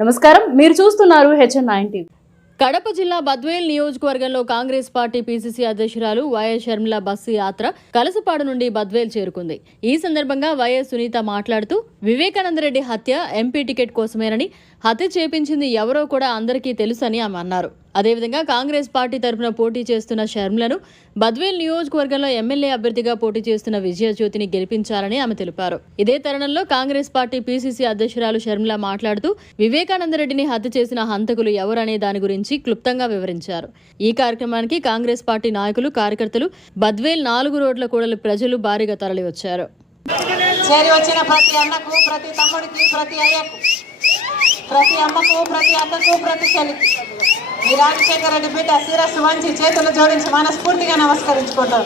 నమస్కారం. మీరు చూస్తున్నారు హెచ్ఎన్ నైన్టీన్ కడప జిల్లా బద్వేల్ నియోజకవర్గంలో కాంగ్రెస్ పార్టీ పీసీసీ అధ్యక్షురాలు వైఎస్ షర్మిల బస్సు యాత్ర కలసపాడు నుండి బద్వేల్ చేరుకుంది. ఈ సందర్భంగా వైఎస్ సునీత మాట్లాడుతూ వివేకానందరెడ్డి హత్య ఎంపీ టికెట్ కోసమేనని హత్య చేపించింది ఎవరో కూడా అందరికీ తెలుసని ఆమె అన్నారు. అదేవిధంగా కాంగ్రెస్ పార్టీ తరఫున పోటీ చేస్తున్న షర్మిలను బద్వేల్ నియోజకవర్గంలో ఎమ్మెల్యే అభ్యర్థిగా పోటీ చేస్తున్న విజయజ్యోతిని గెలిపించాలని ఆమె తెలిపారు. ఇదే తరుణంలో కాంగ్రెస్ పార్టీ పీసీసీ అధ్యక్షురాలు షర్మిల మాట్లాడుతూ వివేకానందరెడ్డిని హత్య చేసిన హంతకులు ఎవరనే దాని గురించి క్లుప్తంగా వివరించారు. ఈ కార్యక్రమానికి కాంగ్రెస్ పార్టీ నాయకులు కార్యకర్తలు బద్వేల్ నాలుగు రోడ్ల కూడలి ప్రజలు భారీగా తరలివచ్చారు. చేరి వచ్చిన ప్రతి అన్నకు ప్రతి తమ్ముడికి ప్రతి అయ్యకు ప్రతి అమ్మకు ప్రతి అక్కకు ప్రతి చెల్లికి ఈ రాజశేఖర రెడ్డి బిడ్డ శిరస్సు వంచి చేతులు జోడించి మనస్ఫూర్తిగా నమస్కరించుకుంటాం.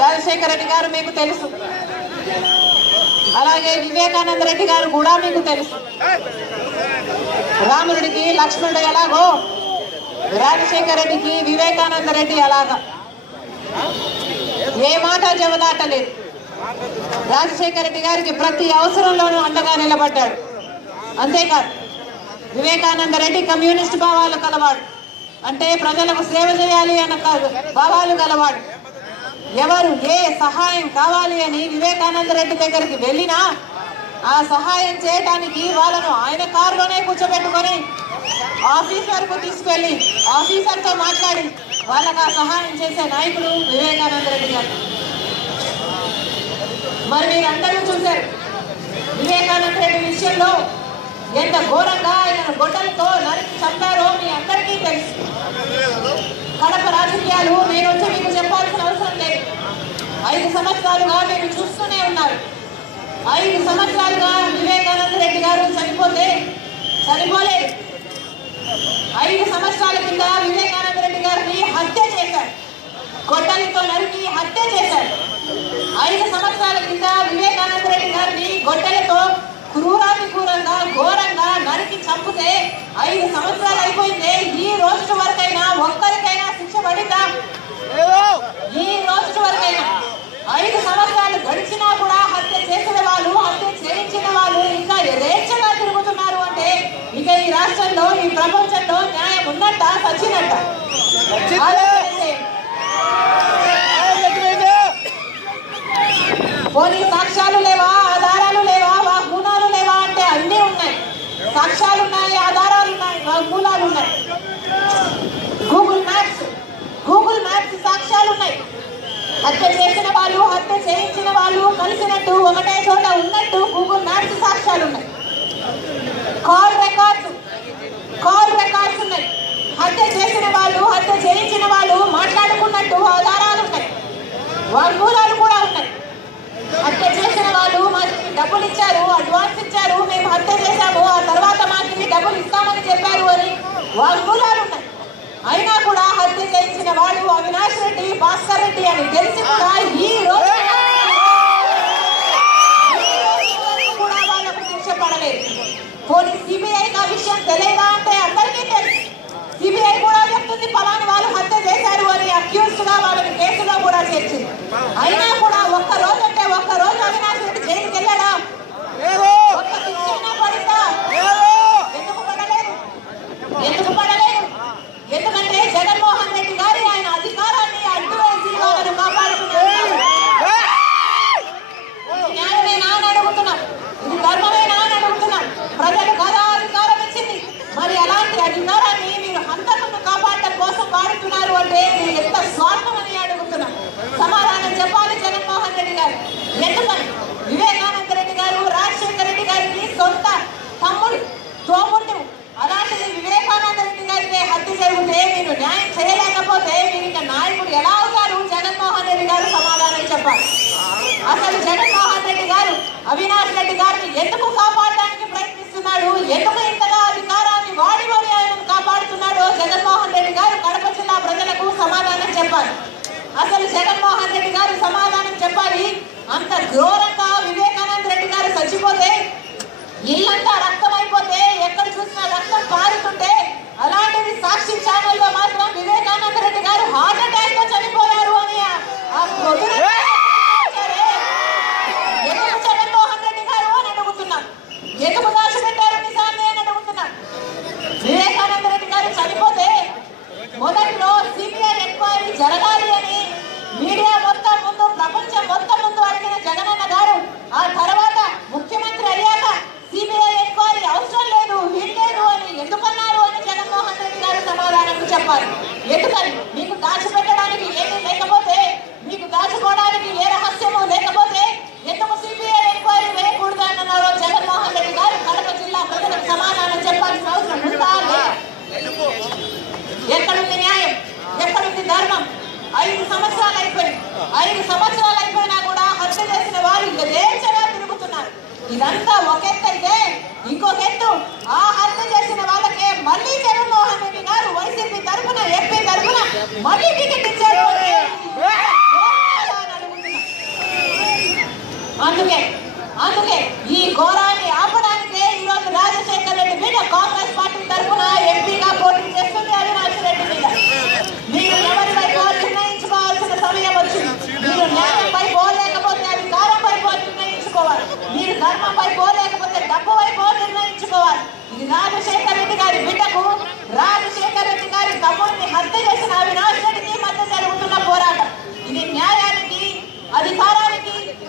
రాజశేఖర రెడ్డి గారు మీకు తెలుసు. అలాగే వివేకానంద రెడ్డి గారు కూడా మీకు తెలుసు. రాముడికి లక్ష్మణుడు ఎలాగో? రాజశేఖర రెడ్డికి వివేకానంద రెడ్డి ఎలాగా? ఏ మాట జవదాటలేదు. రాజశేఖర రెడ్డి గారికి ప్రతి అవసరంలోనూ అండగా నిలబడ్డాడు. అంతేకాదు. వివేకానంద రెడ్డి కమ్యూనిస్ట్ భావాలు కలవాడు. అంటే ప్రజలకు సేవ చేయాలి అన్న కాదు భావాలు గలవాడు ఎవరు ఏ సహాయం కావాలి అని వివేకానంద రెడ్డి దగ్గరికి వెళ్ళినా ఆ సహాయం చేయడానికి వాళ్ళను ఆయన కారులోనే కూర్చోబెట్టుకొని ఆఫీసర్కు తీసుకెళ్ళి ఆఫీసర్తో మాట్లాడి వాళ్ళకు ఆ సహాయం చేసే నాయకుడు వివేకానంద రెడ్డి గారు. మరి మీరు అందరూ చూశారు. వివేకానంద రెడ్డి విషయంలో ఎంత ఘోరంగా ఆయన గొడ్డలతో నరికి చంపారో మీ అందరికీ తెలుసు. కడప రాజకీయాలు నేను వచ్చి మీకు చెప్పాల్సిన అవసరం లేదు. ఐదు సంవత్సరాలుగా మీరు చూస్తూనే ఉన్నారు. ఐదు సంవత్సరాలుగా వివేకానంద రెడ్డి గారు చనిపోతే చనిపోలేదు. ఐదు సంవత్సరాల కింద వివేకానంద రెడ్డి గారిని హత్య చేశారు. గొడ్డలితో నరికి హత్య చేశారు. ఐదు సంవత్సరాల కింద వివేకానంద రెడ్డి గారిని గొడ్డలతో క్రూరాతి క్రూరంగా ఘోరంగా నరికి చంపితే ఐదు సంవత్సరాలు అయిపోయింది. ఈ రోజు వరకైనా ఒక్కరికైనా శిక్ష పడిందా ఈ రోజు వరకైనా ఐదు సంవత్సరాలు గడిచినా కూడా హత్య చేసిన వాళ్ళు హత్య చేయించిన వాళ్ళు ఇంకా యథేచ్ఛగా తిరుగుతున్నారు అంటే ఇక ఈ రాష్ట్రంలో ఈ ప్రపంచంలో న్యాయం ఉన్నట్ట సచ్చినట్ట. పోనీ సాక్ష్యాలు లేవా ఆధారాలు లేవా వాగ్మూలాలు లేవా అంటే అన్నీ ఉన్నాయి సాక్ష్యాలు ఉన్నాయి ఆధారాలు ఉన్నాయి వాగ్మూలాలు ఉన్నాయి గూగుల్ మ్యాప్స్ గూగుల్ మ్యాప్స్ ఉన్నాయి హత్య చేసిన వాళ్ళు హత్య చేయించిన వాళ్ళు కలిసినట్టు ఒకటే చోట ఉన్నట్టు గూగుల్ మ్యాప్స్ సాక్ష్యాలు ఉన్నాయి కాల్ రికార్డ్స్ కాల్ రికార్డ్స్ ఉన్నాయి. హత్య చేసిన వాళ్ళు హత్య చేయించిన వాళ్ళు మాట్లాడుకున్నట్టు ఆధారాలు ఉన్నాయి. వాగ్మూలాలు కూడా ఉన్నాయి. హత్య చేసిన వాళ్ళు మాకు డబ్బులు ఇచ్చారు అడ్వాన్స్ ఇచ్చారు మేము హత్య చేశాము ఆ తర్వాత మాకు డబ్బులు ఇస్తామని చెప్పారు అని వాగ్మూలాలు ఉన్నాయి. అయినా కూడా హత్య చేయించిన వాడు అవినాష్ రెడ్డి భాస్కర్ రెడ్డి అని తెలిసి కూడా ఈ రోజు. కూడా వాళ్ళకు శిక్ష పడలేదు పోనీ సిబిఐ ఆ విషయం తెలియదా అంటే అందరికీ తెలుసు. సిబిఐ కూడా చెప్తుంది ఫలాని వాళ్ళు హత్య చేశారు అని అక్యూజ్గా వాళ్ళని కేసులో కూడా చేర్చింది. అయినా కూడా ఒక్క రోజు అంటే ఒక్క రోజు అవినాష్ రెడ్డి జైలుకి వెళ్ళాడా ఒక్క శిక్ష అయినా పడిందా ఎందుకు పడలేదు ఎందుకు పడలేదు ఎందుకంటే జగన్మోహన్ రెడ్డి గారి ఆయన అధికారాన్ని అడ్డు వేసి వాళ్ళను కాపాడుతున్నారు న్యాయమేనా అని అడుగుతున్నాం ఇది ధర్మమేనా అని అడుగుతున్నాం ప్రజలు కదా అధికారం ఇచ్చింది మరి అలాంటి అధికారాన్ని మీరు హంతకులను కాపాడటం కోసం వాడుతున్నారు అంటే ఇది ఎంత స్వార్థం అని అడుగుతున్నాం సమాధానం చెప్పాలి జగన్మోహన్ రెడ్డి గారు ఎందుకని వివేకానంద రెడ్డి గారు రాజశేఖర రెడ్డి గారికి సొంత తమ్ముడు తోబుట్టు అలాంటిది వివేకానంద రెడ్డి గారికి హత్య జరిగితే మీరు న్యాయం చేయలేకపోతే మీరు ఇక నాయకుడు ఎలా అవుతారు? జగన్మోహన్ రెడ్డి గారు సమాధానం చెప్పాలి. అసలు జగన్మోహన్ రెడ్డి గారు అవినాష్ రెడ్డి గారిని ఎందుకు కాపాడడానికి ప్రయత్నిస్తున్నాడు? ఎందుకు ఇంతగా అధికారాన్ని వాడి వాడి ఆయన కాపాడుతున్నాడో జగన్మోహన్ రెడ్డి గారు కడప జిల్లా ప్రజలకు సమాధానం చెప్పాలి. అసలు జగన్మోహన్ రెడ్డి గారు సమాధానం చెప్పాలి? అంత ఘోరంగా వివేకానంద రెడ్డి గారు చచ్చిపోతే ఇల్లంతా రక్తం అయిపోతే ఎక్కడ చూసినా రక్తం పారుతుంటే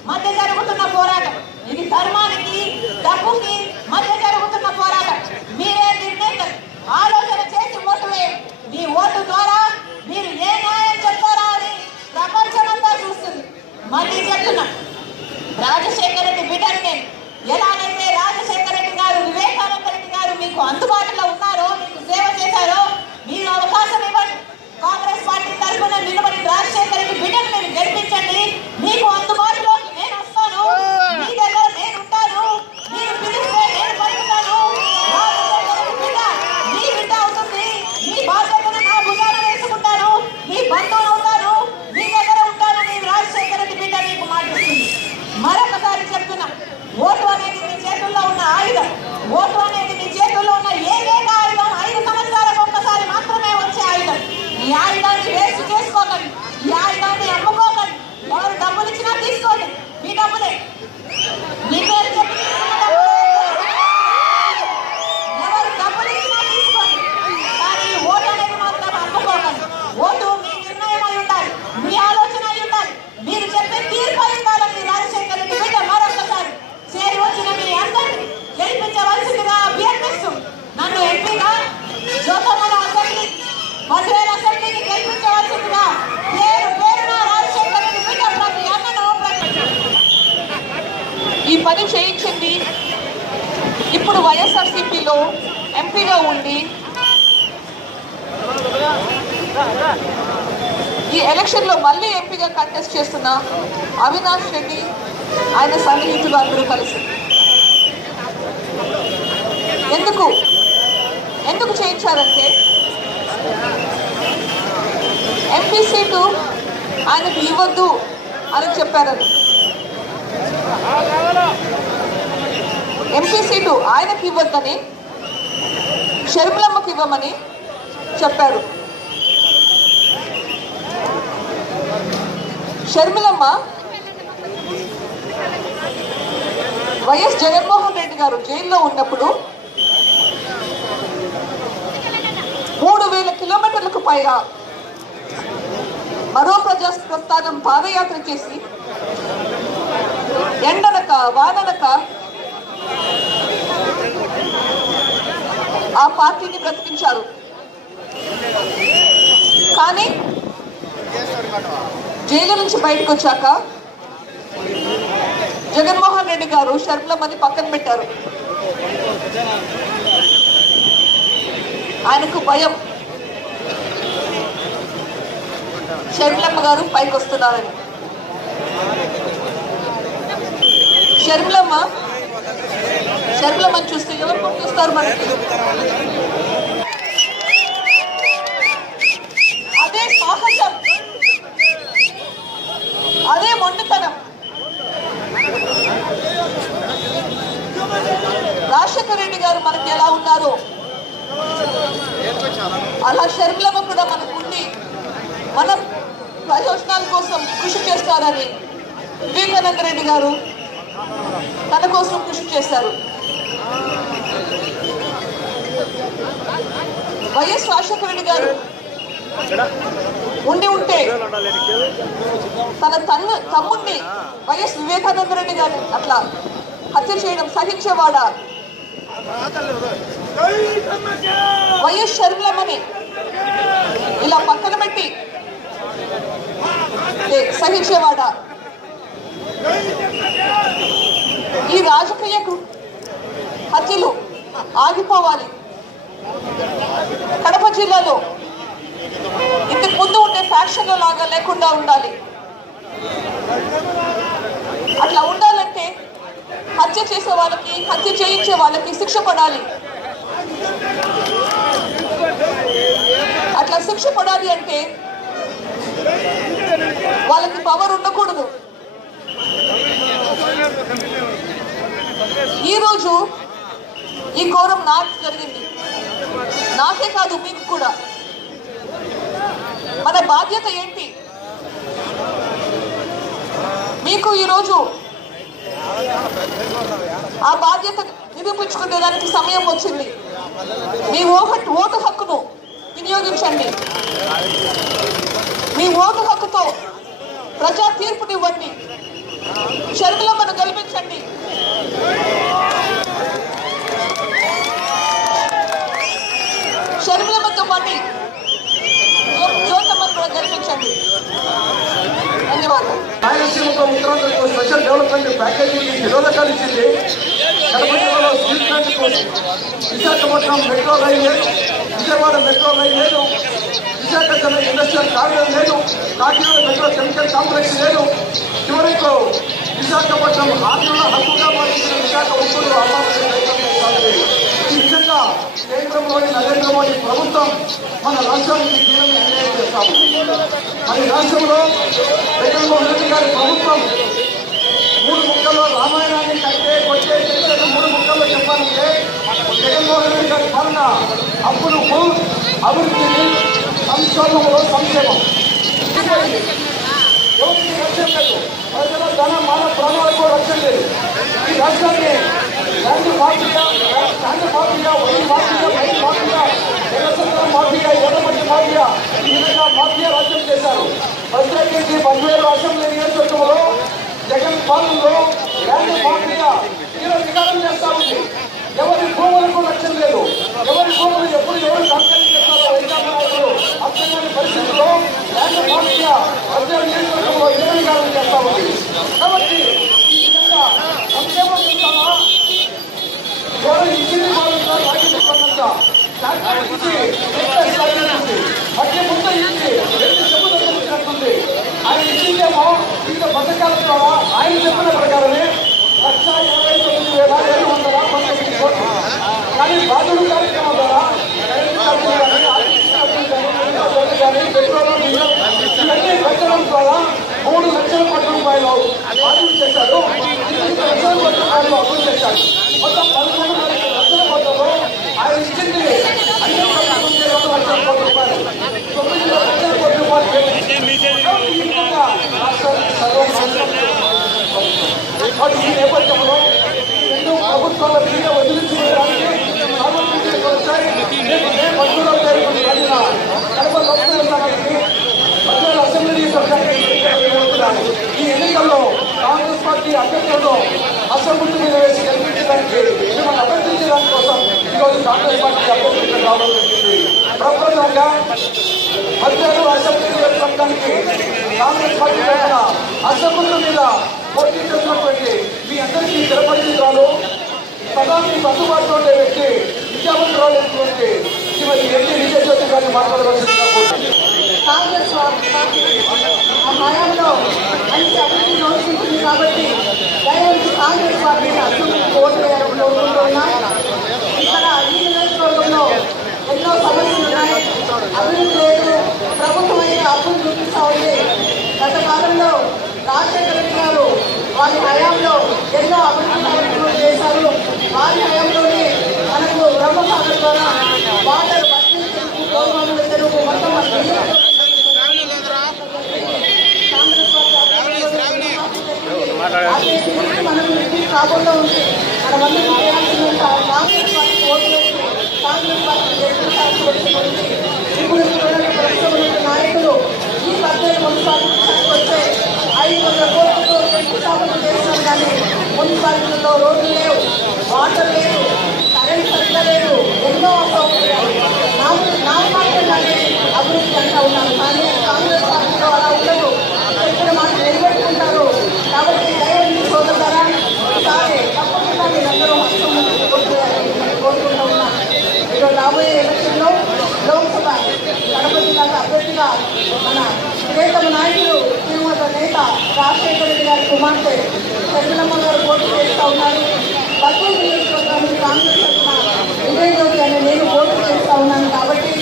మధ్య జరుగుతున్న పోరాటం. ఇది ధర్మానికి డబ్బుకి మధ్య జరుగుతున్న పోరాటం. మీరే నిర్ణయం ఆలోచన చేసి ఓటు వేయండి. మీ ఓటు ద్వారా మీరు ఏ న్యాయం చెప్తారా అని ప్రపంచమంతా చూస్తుంది. మళ్ళీ చెప్తున్నా. రాజశేఖర రెడ్డి బిడ్డని నేను ఎలాగైతే రాజశేఖర రెడ్డి గారు వివేకానంద రెడ్డి గారు మీకు అందుబాటులో ఉన్నారో మీకు సేవ చేశారో మీరు అవకాశం ఇవ్వండి కాంగ్రెస్ పార్టీ తరఫున నిలబడి రాజశేఖర్ రెడ్డి బిడ్డను మీరు గెలిపించండి. మీకు అందుబాటులో నేను వస్తాను మీ దగ్గర నేను ఉంటాను మీరు పిలిస్తే నేను పలుకుతాను రాజశేఖర రెడ్డి బిడ్డ మీ బిడ్డ అవుతుంది మీ బాధ్యతను నా భుజాన వేసుకుంటాను మీ బంధువులు ఉంటాను మీ దగ్గర ఉంటాను నేను రాజశేఖర రెడ్డి బిడ్డ మీకు మాటిస్తుంది మరొకసారి చెప్తున్నా ఓటు అనేది మీ చేతుల్లో ఉన్న ఆయుధం ఓటు అనేది మీ చేతుల్లో ఉన్న ఏకైక ఆయుధం ఐదు సంవత్సరాలకు ఒక్కసారి మాత్రమే వచ్చే ఆయుధం ఈ ఆయుధాన్ని వేస్ట్ చేసుకోకండి ఈ ఆయుధాన్ని అమ్ముకోకండి ఎవరు డబ్బులు ఇచ్చినా తీసుకోండి మీ డబ్బులే మీ పేరు చెప్పి తీసుకున్న డబ్బులే. ఎవరు డబ్బులు ఇచ్చినా తీసుకోండి కానీ ఓటు అనేది మాత్రం అమ్ముకోకండి ఓటు మీ నిర్ణయం అయి ఉండాలి మీ ఆలోచన అయి ఉండాలి మీరు చెప్పే తీర్పు అయి ఉండాలని రాజశేఖర్ రెడ్డి బిడ్డ మరొకసారి చేరి వచ్చిన మీ అందరినీ గెలిపించవలసిందిగా అభ్యర్థిస్తూ నన్ను ఎంపీగా జోతమల అసెంబ్లీ మధువేల అసెంబ్లీకి గెలిపించవలసిందిగా పేరు పేరున రాజశేఖర్ రెడ్డి బిడ్డ ప్రతి అన్నను ప్రతి ఈ పని చేయించింది ఇప్పుడు వైఎస్ఆర్సీపీలో ఎంపీగా ఈ ఎలక్షన్లో మళ్ళీ ఎంపీగా కంటెస్ట్ చేస్తున్న అవినాష్ రెడ్డి ఆయన సన్నిహితులు అందరూ కలిసి. ఎందుకు? ఎందుకు చేయించారంటే ఎంపీ సీటు ఆయనకు ఇవ్వద్దు అని చెప్పారని. ఎంపీ సీటు ఆయనకి ఇవ్వద్దని షర్మిలమ్మకి ఇవ్వమని చెప్పారు. షర్మిలమ్మ వైఎస్ జగన్మోహన్ రెడ్డి గారు జైల్లో ఉన్నప్పుడు మూడు వేల కిలోమీటర్లకు పైగా మరో ప్రజా ప్రస్థానం పాదయాత్ర చేసి ఎండనక వాననక ఆ పార్టీని బ్రతికించారు. కానీ జైలు నుంచి బయటకు వచ్చాక జగన్మోహన్ రెడ్డి గారు షర్మిలమ్మని పక్కన పెట్టారు. ఆయనకు భయం. షర్మిలమ్మ గారు పైకి వస్తున్నారని. షర్మిలమ్మ షర్మిలమ్మని చూస్తే ఎవరు పంపిస్తారు మనకి? అదే సాహసం. అదే మొండితనం. రాజశేఖర రెడ్డి గారు మనకి ఎలా ఉన్నారో? అలా షర్మిలమ్మ కూడా మనకు ఉండి మన ప్రయోజనాల కోసం కృషి చేస్తారని వివేకానంద రెడ్డి గారు తన కోసం కృషి చేశారు. వైఎస్ రాజశేఖర రెడ్డి గారు ఉండి ఉంటే తన తన్ను తమ్ముణ్ణి వైఎస్ వివేకానంద రెడ్డి గారు అట్లా హత్య చేయడం సహించేవాడా? వైఎస్ షర్మిలమ్మని ఇలా పక్కన పెట్టి ఏ, సహించేవాడా? ఈ రాజకీయ హత్యలు ఆగిపోవాలి. కడప జిల్లాలో ఇంతకు ముందు ఉండే ఫ్యాక్షన్ల లాగా లేకుండా ఉండాలి. అట్లా ఉండాలంటే హత్య చేసే వాళ్ళకి హత్య చేయించే వాళ్ళకి శిక్ష పడాలి. అట్లా శిక్ష పడాలి అంటే వాళ్ళకి పవర్ ఉండకూడదు. ఈరోజు ఈ ఘోరం నాకు జరిగింది. నాకే కాదు మీకు కూడా. మన బాధ్యత ఏంటి? మీకు ఈరోజు ఆ బాధ్యత నిరూపించుకునే దానికి సమయం వచ్చింది. మీ ఓటు ఓటు హక్కును వినియోగించండి. మీ ఓటు హక్కుతో ప్రజా తీర్పునివ్వండి. షర్మిలమ్మను గెలిపించండి. షర్మిలమ్మతో పాటు జ్యోతమ్మను కూడా గెలిపించండి ధన్యవాదాలు. రాయలసీమతో ఉత్తరాంధ్రకు స్పెషల్ డెవలప్మెంట్ ప్యాకేజీకి నిరోధకాలు ఇచ్చింది. కడప జిల్లాలో స్టీల్ ప్లాంట్ కోసం విశాఖపట్నం మెట్రో రైల్ లేదు. విజయవాడ మెట్రో రైల్ లేదు. విశాఖ చెన్నై ఇండస్ట్రియల్ కారిడార్ లేదు. కాకినాడ మెట్రో కెమికల్ కాంప్లెక్స్ లేదు. చివరికి విశాఖపట్నం ఆంధ్రలో హక్కుగా భావించిన విశాఖ ఉప్పులు అమ్మాయి ఈ కేంద్రంలోని నరేంద్ర మోడీ ప్రభుత్వం మన రాష్ట్రానికి తీవ్రంగా అన్యాయం చేస్తాము. మరి రాష్ట్రంలో జగన్మోహన్ రెడ్డి గారి ప్రభుత్వం మూడు ముక్కల్లో రామాయణాన్ని కట్టే కొట్టే చేసేది మూడు ముక్కల్లో చెప్పాలంటే జగన్మోహన్ రెడ్డి గారి పాలన అప్పులు అభివృద్ధిని సంక్షోభంలో సంక్షేమం. ఎవరికి రక్షణ లేదు ప్రజల ధన మాన ప్రాణాలకు రక్షణ లేదు. ఈ రాష్ట్రాన్ని శాంతి మాఫియా శాంతి మాఫియా వరి మాఫియా రైతు మాఫియా జనసంద్రం మాఫియా ఎర్రమట్టి మాఫియా. ఈ విధంగా మాఫియా రాజ్యం చేశారు. ప్రత్యేకించి పదివేలు అసెంబ్లీ నియోజకవర్గంలో జగన్ పాలనలో ల్యాండ్ మాఫియా తీవ్ర విధానం చేస్తా ఉంది. ఎవరి భూములకు రక్షణ లేదు. ఎవరి భూములు ఎప్పుడు ఎవరు కంపెనీ వైద్య పరిస్థితుల్లో ల్యాండ్ మాఫియా ప్రజల నియోజకవర్గంలో vai logo. మిమ్మల్ని కోసం ఈరోజు కాంగ్రెస్ పార్టీ అభ్యర్థులు రావడం జరిగింది ప్రప్రథమంగా మధ్యాహ్నం అసెంబ్లీ నియోజకవర్గానికి కాంగ్రెస్ పార్టీ తరఫున అసెంబ్లీ మీద పోటీ చేసినటువంటి మీ అందరికీ చిరపరిచితురాలు సదా మీకు అందుబాటులో ఉండే వ్యక్తి విద్యావంతురాలైనటువంటి శ్రీమతి ఎల్లి విజయజ్యోతి గారిని మాట్లాడవలసిందిగా కోరుతున్నాను. కాంగ్రెస్ పార్టీ ఆ హయాంలో మంచి అభివృద్ధి నడుచుకుంటుంది కాబట్టి దయచేసి కాంగ్రెస్ పార్టీని అసెంబ్లీకి ఓటు వేయాలని కోరుకుంటున్నా ఇక్కడ ఈ నియోజకవర్గంలో ఎన్నో సమస్యలు ఉన్నాయి అభివృద్ధి లేదు ప్రభుత్వం అయితే అప్పులు చూపిస్తా ఉంది గత కాలంలో రాజశేఖర రెడ్డి గారు వారి హయాంలో ఎన్నో అభివృద్ధి కార్యక్రమాలు చేశారు వారి హయాంలోనే మనకు బ్రహ్మసాగర్ ద్వారా వాటర్ బస్సులు చెరుకు గోదాముల చెరుకు మొత్తం మన కాంగ్రెస్ పార్టీ అభివృద్ధి మనం రిపీట్ కాబోతూ ఉంది మనమందరం చేయాల్సినంత కాంగ్రెస్ పార్టీ ఓటు వేసి కాంగ్రెస్ పార్టీ గెలిపించాల్సి ఇప్పుడు చూడండి ప్రస్తుతం ఉన్న నాయకులు ఈ పద్ధతి మున్సిపాలిటీ వస్తే ఐదు వందల కోట్లతో శంకుస్థాపన చేస్తాం కానీ మున్సిపాలిటీలో రోడ్లు లేవు వాటర్ లేదు కరెంట్ సరిగ్గా లేదు ఎన్నో అసౌకర్యాలు నాకు నాకు మాత్రమే అభివృద్ధి అంటా ఉన్నాను కానీ కాంగ్రెస్ పార్టీలో అలా ఉండదు ఇక్కడ మాట నిలబెట్టుకుంటారు కాబట్టి దయచేసి సోదరులారా ఈసారి తప్పకుండా మీరందరూ హస్తం ముందుకు కొట్టుకోవాలని కోరుకుంటూ ఉన్నాను ఈరోజు రాబోయే ఎలక్షన్లో లోక్సభ కడప మన ప్రియతమ నాయకులు శ్రీమత నేత రాజశేఖర రెడ్డి గారి కుమార్తె చంద్రమ్మ గారు పోటీ చేస్తూ ఉన్నారు. బతుకు నియోజకవర్గానికి కాంగ్రెస్ తరఫున విజయ్ జ్యోతి అనే నేను పోటీ చేస్తూ ఉన్నాను కాబట్టి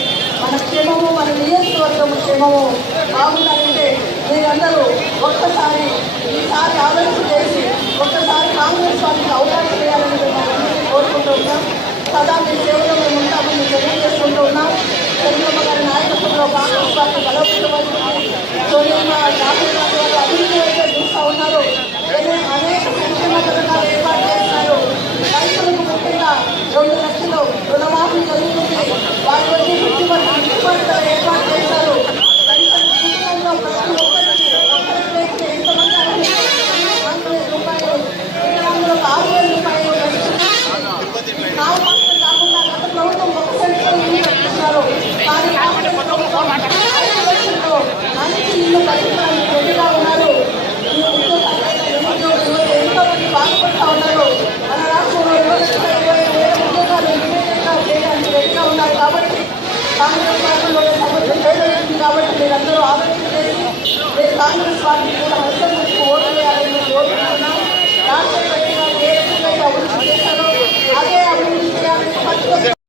మన క్షేమము మన నియోజకవర్గం క్షేమము బాగుండాలంటే మీరందరూ ఒక్కసారి ఈసారి ఆలోచన చేసి ఒక్కసారి కాంగ్రెస్ పార్టీకి అవకాశం చేయాలని మేము కోరుకుంటూ ఉన్నాం. సదా మీ సేవలో మేము ఉంటామని తెలియజేసుకుంటూ ఉన్నాం. చంద్రబాబు గారి నాయకత్వంలో కాంగ్రెస్ పార్టీ రాహుల్ గాంధీ గారు అభివృద్ధి వైపు చూస్తూ ఉన్నారు ఎన్నో అనేక సంక్షేమ పథకాలు ఏర్పాటు చేస్తున్నారు రైతులకు ముఖ్యంగా రెండు లక్షలు రుణమాఫీ జరుగుతుంది వారి వచ్చి గిట్టుబాటు ఏర్పాటు చేశారు రైతుల కుటుంబంలో ప్రతి ఒక్కరికి ఒక్కరికి వేస్తే ఎంతమంది ఆంధ్ర రూపాయలు వికలాంగులకు ఆరు వేల రూపాయలు నాలుగు మాత్రం కాకుండా గత ప్రభుత్వం ఒక సెంటర్ ఇల్లు కట్టిస్తున్నారు కానీ కాంగ్రెస్ ప్రభుత్వం ఐదు లక్షల్లో మంచి ఇల్లు కట్టించడానికి రెడీగా ఉన్నారు ఈ ఉద్యోగాలు నిరుద్యోగులు ఎంతో మంది బాధపడుతూ ఉన్నారు మన రాష్ట్రంలో ఇరవై లక్షల ఇరవై వేల ఉద్యోగాలు ఇమీడియట్గా చేయడానికి రెడీగా ఉన్నారు కాబట్టి కాంగ్రెస్ పార్టీలో ప్రభుత్వం చేయగలుగుతుంది కాబట్టి మీరందరూ ఆలోచన చేసి మీరు కాంగ్రెస్ పార్టీ కూడా హస్తం గురించి ఓటు వేయాలని మేము కోరుకుంటున్నాం రాష్ట్ర పెట్టిన ఏ రకంగా అభివృద్ధి చేశారో అదే అభివృద్ధి చేయాలని పట్టుకొని